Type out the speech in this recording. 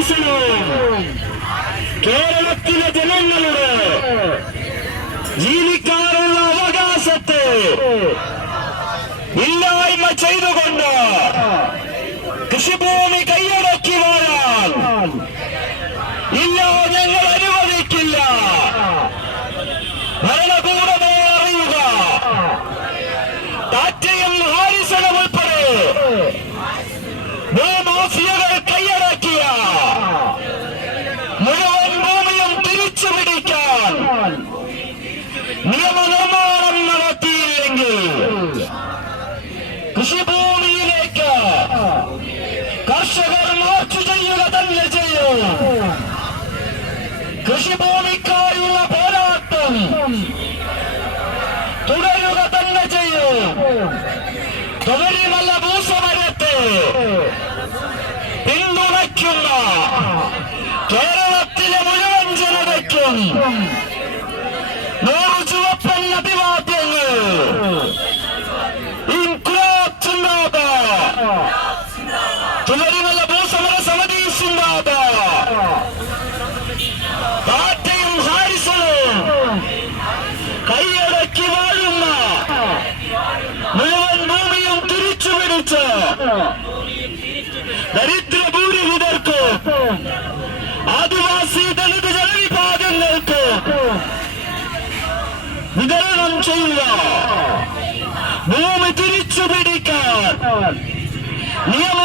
ഹാരിസനും കേരളത്തിലെ ജനങ്ങളുടെ ജീവിക്കാനുള്ള അവകാശത്തെ ഇല്ലായ്മ ചെയ്തുകൊണ്ട് കൃഷിഭൂമി കൈയടക്കി വാഴാൻ ഇല്ല, ഞങ്ങൾ അനുവദിക്കില്ല. ഭരണകൂടമേ അറിയുക, ടാറ്റയും ഹാരിസനും ഉൾപ്പെടെ ഭൂമാഫിയകൾ കൈയടക്കിയ മുഴുവൻ ഭൂമിയും തിരിച്ചുപിടിക്കാൻ നിയമനിർമ്മാണം നടത്തിയില്ലെങ്കിൽ കൃഷിഭൂമിയിലേക്ക് കർഷകർ മാർച്ച് ചെയ്യുക തന്നെ ചെയ്യും. കൃഷിഭൂമിക്കായുള്ള പോരാട്ടം തുടരുക തന്നെ ചെയ്യും. ശബരിമല ഭൂസമരത്തെ പിന്തുണയ്ക്കുന്ന കേരളത്തിലെ മുഴുവൻ ജനതയ്ക്കും 100 ചുവപ്പൻ അഭിവാദ്യങ്ങൾ. ഇൻക്ലാബ് സിന്ദാബാദ്, ശബരിമല ഭൂസമര സമിതി സിന്ദാബാദ്. ടാറ്റയും ഹാരിസനും കൈയടക്കി വാഴുന്ന മുഴുവൻ ഭൂമിയും തിരിച്ചുപിടിച്ച് ദരിദ്ര ഭൂരഹിതർക്ക്, ആദിവാസി ദളിത് ജനവിഭാഗങ്ങൾക്ക് വിതരണം ചെയ്യുക. ഭൂമി തിരിച്ചുപിടിക്കാൻ നിയമ